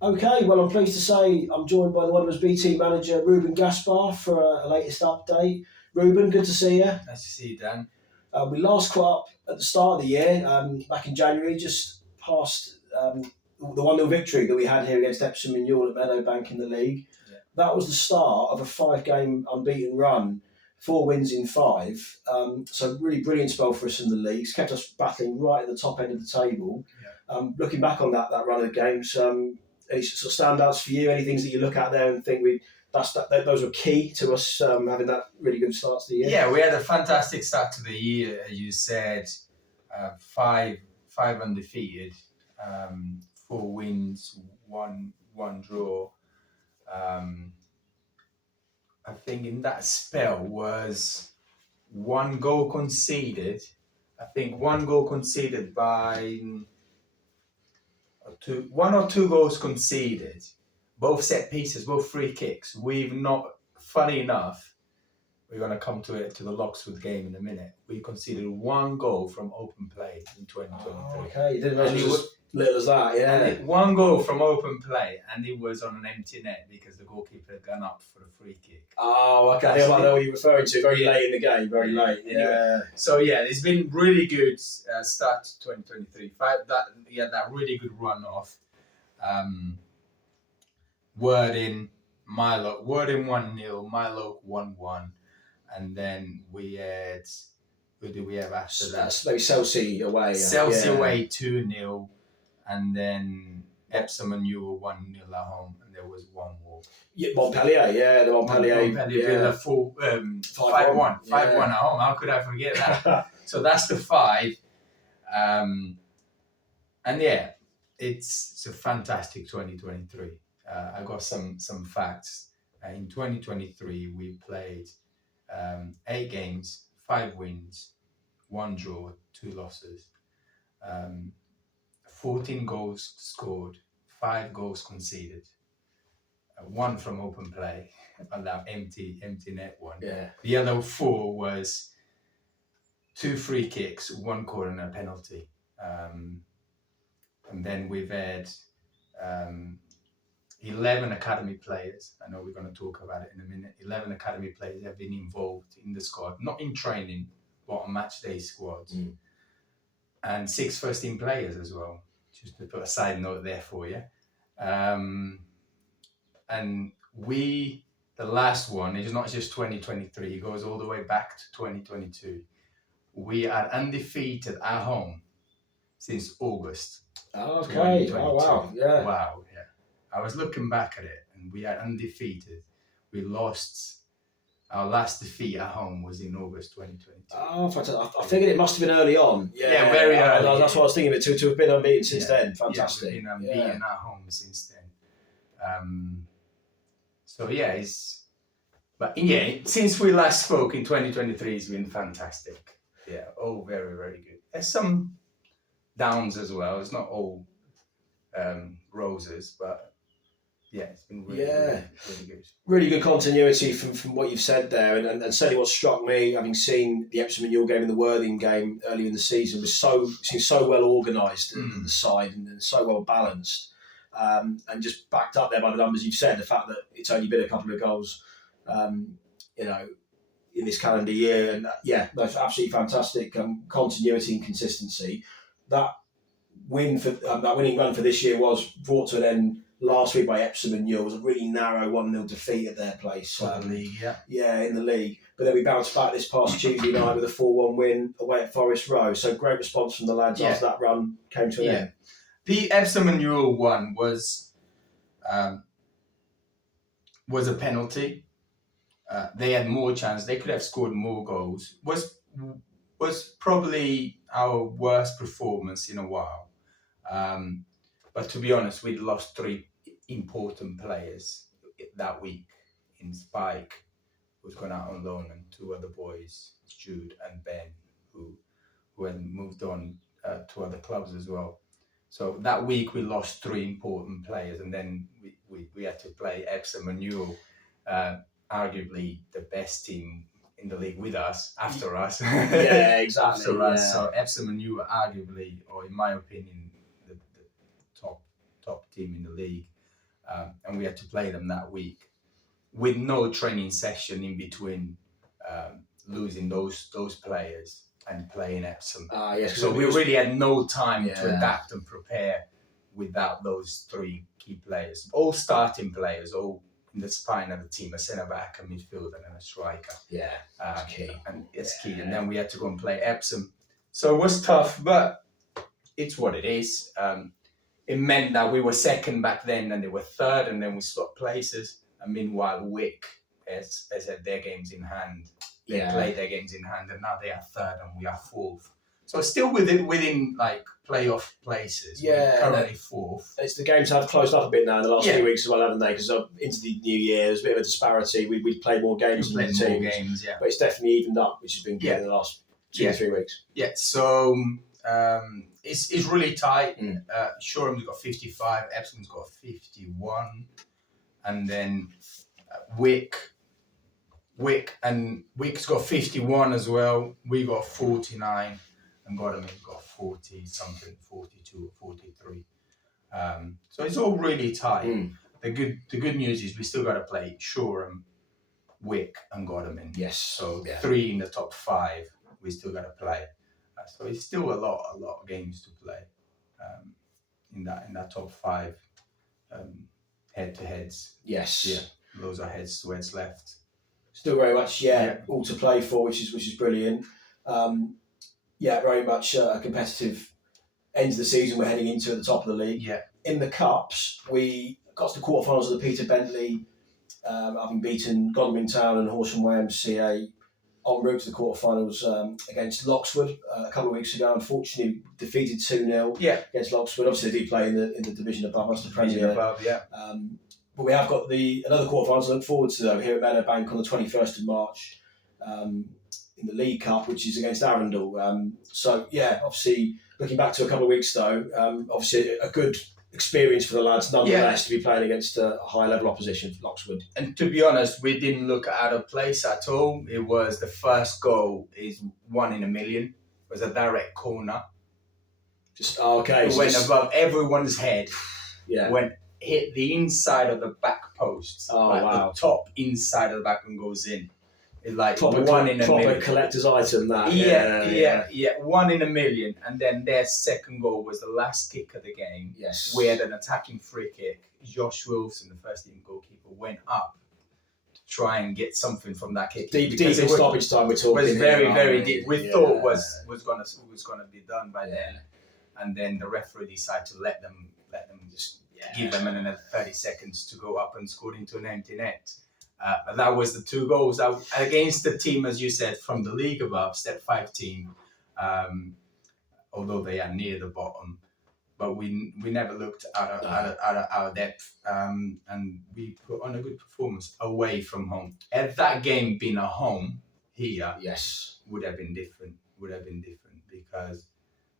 Okay, well, I'm pleased to say I'm joined by the Wanderers B team manager, Ruben Gaspar, for a latest update. Ruben, good to see you. Nice to see you, Dan. We last caught up at the start of the year, back in January, just past the 1 0 victory that we had here against Epsom and Ewell at Meadowbank in the league. Yeah. That was the start of a 5 game unbeaten run, 4 wins in 5. So, really brilliant spell for us in the league. It's kept us battling right at the top end of the table. Yeah. Looking back on that run of games, any sort of standouts for you? Any things that you look at there and think those were key to us having that really good start to the year? Yeah, we had a fantastic start to the year. As you said, five undefeated, 4 wins, one draw. I think in that spell was 1 goal conceded. I think 1 goal conceded by one or two goals conceded, both set pieces, both free kicks. We've not, funny enough, we're going to come to the Lockswood game in a minute. We conceded 1 goal from open play in 2023. Oh, okay, you didn't know it was as little as that, yeah. 1 goal from open play, and it was on an empty net because the goalkeeper had gone up for a free kick. Oh, okay, I know what you're referring to. Very late in the game, very late. Anyway, yeah. So yeah, it's been really good start to 2023. That really good run off. Worden 1-0, Milo 1-1. And then we had, who did we have after that? That's maybe Chelsea away. Chelsea away 2-0, and then Epsom and Ewell 1-0 at home, and there was one more. Yeah, Montpellier, the Montpellier. Villa 5-1. 5-1 at home. How could I forget that? So that's the 5. And yeah, it's a fantastic 2023. I got some facts. In 2023, we played 8 games, 5 wins, 1 draw, 2 losses, 14 goals scored, 5 goals conceded, 1 from open play, and that empty net one. Yeah. The other 4 was 2 free kicks, 1 corner and a penalty. And then we've had 11 academy players. I know we're going to talk about it in a minute. 11 academy players have been involved in the squad, not in training, but on match day squads. And 6 first team players as well, just to put a side note there for you. And the last one, is not just 2023, it goes all the way back to 2022. We are undefeated at home since August. Okay. Oh, wow. Yeah. Wow. Yeah. I was looking back at it, and we are undefeated. We lost our last defeat at home was in August 2022. Oh, fantastic. I figured it must have been early on. Yeah, very early. That's what I was thinking of it, to have been unbeaten since then. Fantastic. Yeah, we've been unbeaten at home since then. Since we last spoke in 2023, it's been fantastic. Yeah, very, very good. There's some downs as well. It's not all roses, but yeah, it's been really good. Really good continuity from what you've said there, and certainly what struck me, having seen the Epsom and Ewell game and the Worthing game earlier in the season, was seemed so well organised in the side and so well balanced, and just backed up there by the numbers you've said. The fact that it's only been a couple of goals, in this calendar year, and that's absolutely fantastic continuity and consistency. That winning run for this year was brought to an end last week by Epsom and Ewell. It was a really narrow 1-0 defeat at their place. In the league, in the league. But then we bounced back this past Tuesday night with a 4-1 win away at Forest Row. So great response from the lads after that run came to an end. The Epsom and Ewell one was a penalty. They had more chance. They could have scored more goals. Was probably our worst performance in a while. But to be honest, we'd lost 3 important players that week. In Spike, who's gone out on loan, and 2 other boys, Jude and Ben, who had moved on to other clubs as well. So that week we lost 3 important players, and then we had to play Epsom and Ewell, arguably the best team in the league with us, after us. Yeah, exactly. After us. So Epsom and Ewell are arguably, or in my opinion, the top team in the league. and we had to play them that week with no training session in between, losing those players and playing Epsom. Yes, so we really had no time to adapt and prepare without those three key players, all starting players, all in the spine of the team, a centre-back, a midfielder and a striker. It's key. And it's key. And then we had to go and play Epsom. So it was tough, but it's what it is. It meant that we were second back then and they were third, and then we swapped places. And meanwhile, Wick has had their games in hand. They played their games in hand, and now they are third and we are fourth. So still within like playoff places. We're currently fourth. It's the games have closed up a bit now in the last few weeks as well, haven't they? Because into the new year, there's a bit of a disparity. We played more games than the teams, but it's definitely evened up, which has been good in the last 2 or 3 weeks. Yeah, so it's really tight. Shoreham's got 55, Epsom's got 51, and then Wick's got 51 as well. We got 49. And Godalming's got 40 something, 42 or 43. So it's all really tight. The good news is we still got to play Shoreham, Wick, and Godalming. Yes. So 3 in the top 5 we still got to play. So it's still a lot of games to play in that top 5 head to heads. Yes. Yeah. Those are heads to heads left. Still very much all to play for, which is brilliant. Very much a competitive end of the season we're heading into at the top of the league. Yeah. In the Cups, we got to the quarterfinals of the Peter Bentley, having beaten Godalming Town and Horsham YMCA en route to the quarterfinals against Loxwood a couple of weeks ago. Unfortunately, defeated 2-0 against Loxwood. Obviously, they do play in the division above us, the Premier. But we have got another quarterfinals to look forward to, though, here at Meadowbank on the 21st of March. In the League Cup, which is against Arundel. Obviously, looking back to a couple of weeks though, obviously a good experience for the lads nonetheless to be playing against a high-level opposition for Loxwood. And to be honest, we didn't look out of place at all. It was the first goal is 1 in a million. It was a direct corner. It went above everyone's head. Went hit the inside of the back post. The top inside of the back and goes in. It's like proper 1 in a million. Proper collector's item, that. 1 in a million. And then their second goal was the last kick of the game. Yes. We had an attacking free kick. Josh Wilson, the first team goalkeeper, went up to try and get something from that kick. Deep in stoppage time, we're talking. It was very deep. We thought was going to be done by then. And then the referee decided to let them just give them another 30 seconds to go up and score into an empty net. That was the 2 goals against the team, as you said, from the league above, Step 5 team, although they are near the bottom. But we never looked out of our depth, and we put on a good performance away from home. Had that game been a home here, would have been different. Because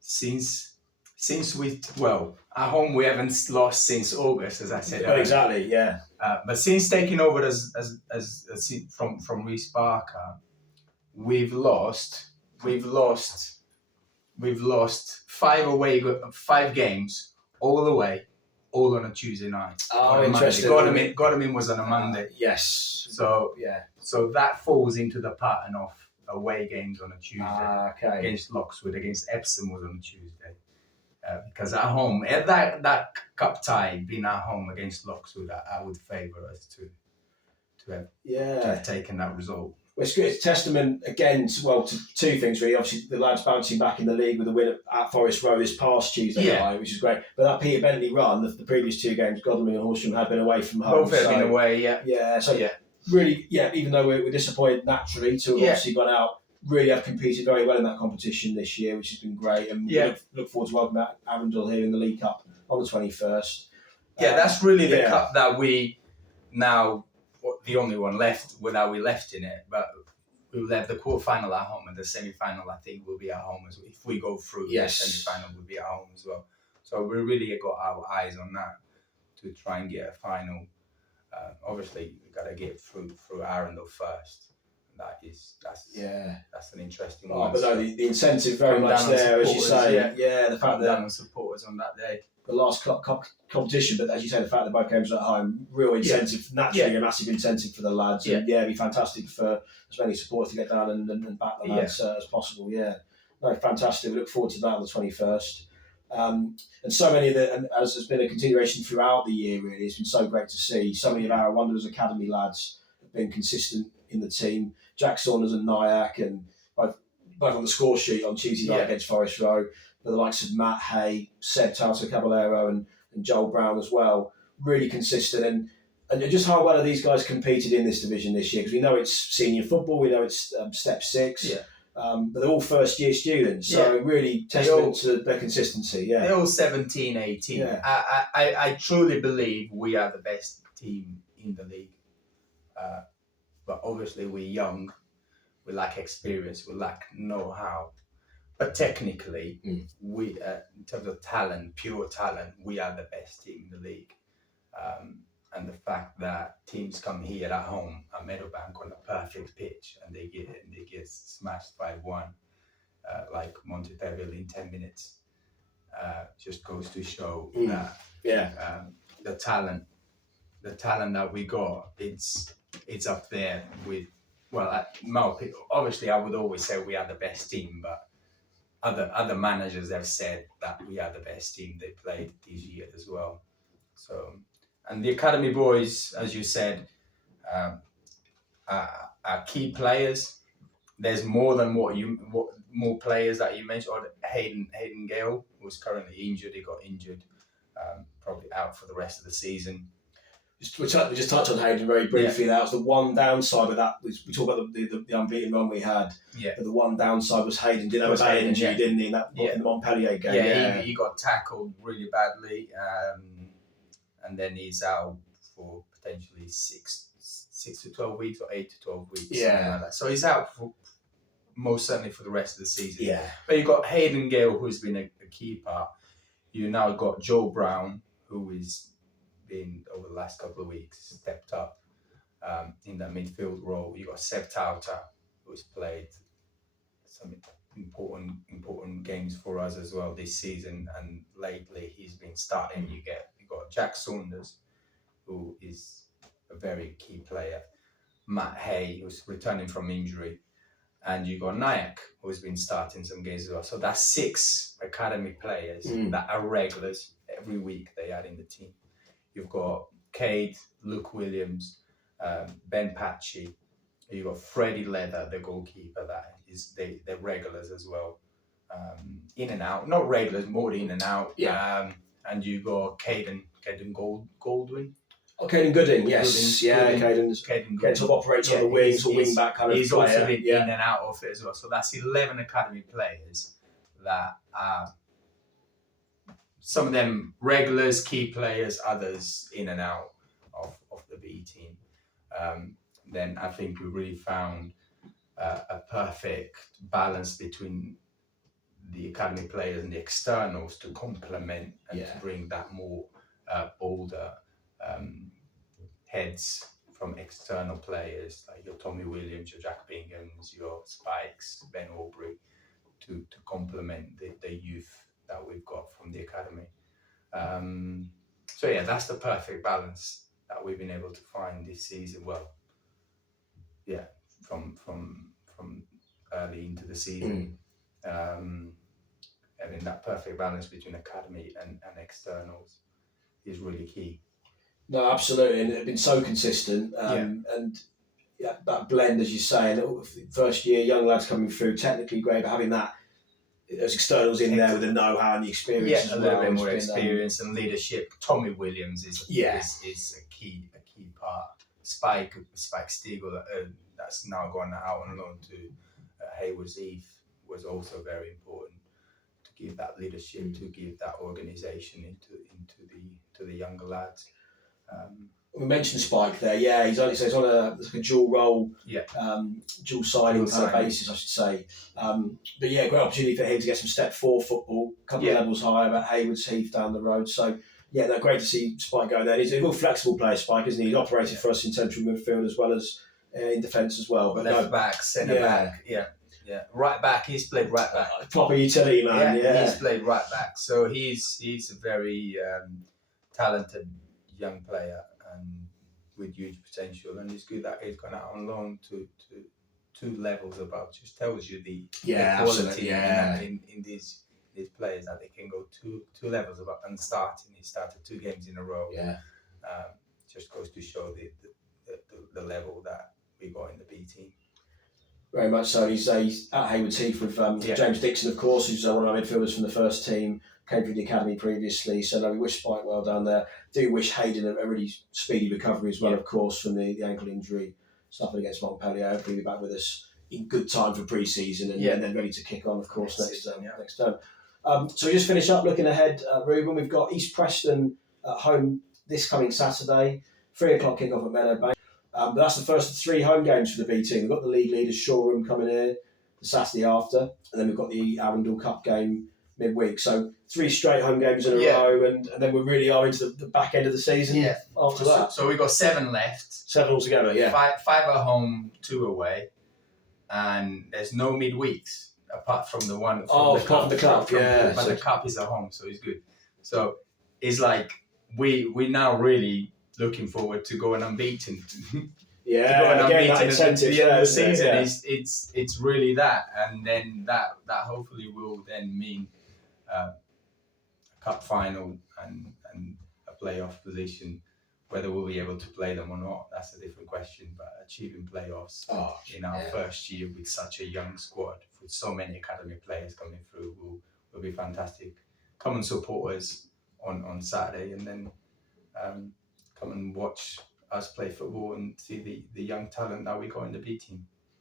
since at home we haven't lost since August, as I said. Exactly, yeah. But since taking over as from Reece Barker, we've lost 5 games all away, all on a Tuesday night. Interesting. Godalming was on a Monday. Yes. So that falls into the pattern of away games on a Tuesday. Against Loxwood, against Epsom was on a Tuesday. Because at home, at that cup tie being at home against Loxwood, I would favour us to have taken that result. Well, it's good. It's testament again to 2 things really. Obviously, the lads bouncing back in the league with a win at Forest Row this past Tuesday night, which is great. But that Peter Bentley run, the previous 2 games, Godalming and Horsham had been away from home. Both have been away, Really, even though we're disappointed naturally to have obviously gone out, really have competed very well in that competition this year, which has been great. And we look forward to welcoming Arundel here in the League Cup on the 21st. That's really the cup that we now, the only one left that we left in it. But we'll have the quarter-final at home and the semi-final, I think, will be at home as well. If we go through, the semi-final will be at home as well. So we really got our eyes on that to try and get a final. Obviously, we've got to get through Arundel first. That's an interesting Oh, one. but no, the incentive very Come much down on there, as you supporters, say. The fact Come down that on supporters on that day. the last competition, but as you say, the fact that both games are at home, real incentive, naturally a massive incentive for the lads. And it'd be fantastic for as many supporters to get down and back the lads as possible. Yeah, no, fantastic. We look forward to that on the 21st. And so many of the, and as there's been a continuation throughout the year, really, it's been so great to see. So many of our Wanderers Academy lads have been consistent in the team. Jack Saunders and Nyack, and both on the score sheet on Tuesday night against Forest Row. The likes of Matt Hay, Seb Tauta Caballero, and Joel Brown as well, really consistent. And just how well are these guys competed in this division this year? Because we know it's senior football, we know it's step 6, but they're all first year students, so really testament to their consistency. Yeah, they're all 17, 18. Yeah. I truly believe we are the best team in the league, but obviously we're young, we lack experience, we lack know-how. But technically, we, in terms of talent, pure talent, we are the best team in the league. And the fact that teams come here at home at Meadowbank on a perfect pitch and they get smashed by 1, like Monteville in 10 minutes, just goes to show that the talent that we got, it's up there with. Well, obviously, I would always say we are the best team, but other managers have said that we are the best team they played this year as well. So, and the academy boys, as you said, are key players. There's more than more players that you mentioned. Or Hayden Gale, who's currently injured. He got injured, probably out for the rest of the season. We just touched on Hayden very briefly. That was the one downside of that. We talk about the unbeaten run we had. But the one downside was Hayden did have a bad injury, didn't he? In the Montpellier game. Yeah, he got tackled really badly, and then he's out for potentially 6 to 12 weeks or 8 to 12 weeks. Something like that. So he's out for most certainly for the rest of the season. Yeah. But you've got Hayden Gale, who's been a key part. You now got Joe Brown, who is been over the last couple of weeks stepped up in that midfield role. You got Seb Tauta, who's played some important games for us as well this season, and lately he's been starting. You got Jack Saunders, who is a very key player. Matt Hay, who's returning from injury, and you got Nyack, who's been starting some games as well. So that's 6 academy players that are regulars every week. They are in the team. You've got Cade, Luke Williams, Ben Patchy. You've got Freddie Leather, the goalkeeper. They're regulars as well. In and out, not regulars, more in and out. Yeah. And you got Caden Goldwyn. Oh, Caden Gooding, yes. Caden sort of operates on the wings or wing back kind of player. He's also been in and out of it as well. So that's 11 academy players that are some of them regulars, key players, others in and out of the B team. Then I think we really found a perfect balance between the academy players and the externals to complement and to bring that more bolder heads from external players, like your Tommy Williams, your Jack Binghams, your Spikes, Ben Aubrey, to complement the youth that we've got from the academy. So that's the perfect balance that we've been able to find this season. Well, from early into the season, having that perfect balance between academy and externals is really key. No, absolutely, and it's been so consistent. And that blend, as you say, first year young lads coming through, technically great, but having those externals in there with the know-how and the experience, a little bit more experience and leadership. Tommy Williams is a key part. Spike Stiegel, that's now gone out on loan to Hayward's Eve, was also very important to give that leadership, to give that organisation into the younger lads. We mentioned Spike there. Yeah, he's on a dual role, dual signing kind of basis, I should say. But great opportunity for him to get some step 4 football, a couple of levels higher at Hayward's Heath down the road. So great to see Spike go there. He's a real flexible player, Spike, isn't he? He's operated for us in central midfield as well as in defence as well. But left back, centre back, right back. He's played right back. Proper utility man. Yeah, he's played right back. So he's a very talented young player and with huge potential. And it's good that he's gone out on loan to two levels above. Just tells you the quality in these players, that they can go two levels above and he started 2 games in a row. Just goes to show the level that we got in the B team. Very much so. He's at Haywards Heath with James Dixon, of course, who's one of our midfielders from the first team, came through the academy previously. So no, we wish Spike well down there. Do wish Hayden a really speedy recovery as well, of course, from the ankle injury suffered against Montpellier. Hopefully he'll be back with us in good time for pre-season and then ready to kick on, of course, next term. So we just finish up looking ahead, Ruben. We've got East Preston at home this coming Saturday, 3 o'clock kickoff at Meadowbank. But that's the first of 3 home games for the B team. We've got the league leaders Shoreham coming in the Saturday after, and then we've got the Arundel Cup game midweek. So 3 straight home games in a row, and then we really are into the back end of the season after that. So we've got 7 left. 7 altogether, 5 at home, 2 away, and there's no midweeks apart from the one from the cup. But the cup is at home, so it's good. So it's like we now really looking forward to going unbeaten. Again, that incentive, at the end of the season. It's really that, and then that hopefully will then mean a cup final and a playoff position. Whether we'll be able to play them or not, that's a different question. But achieving playoffs in our first year with such a young squad, with so many academy players coming through, will be fantastic. Come and support us on Saturday, and then come and watch us play football and see the young talent that we got in the B team.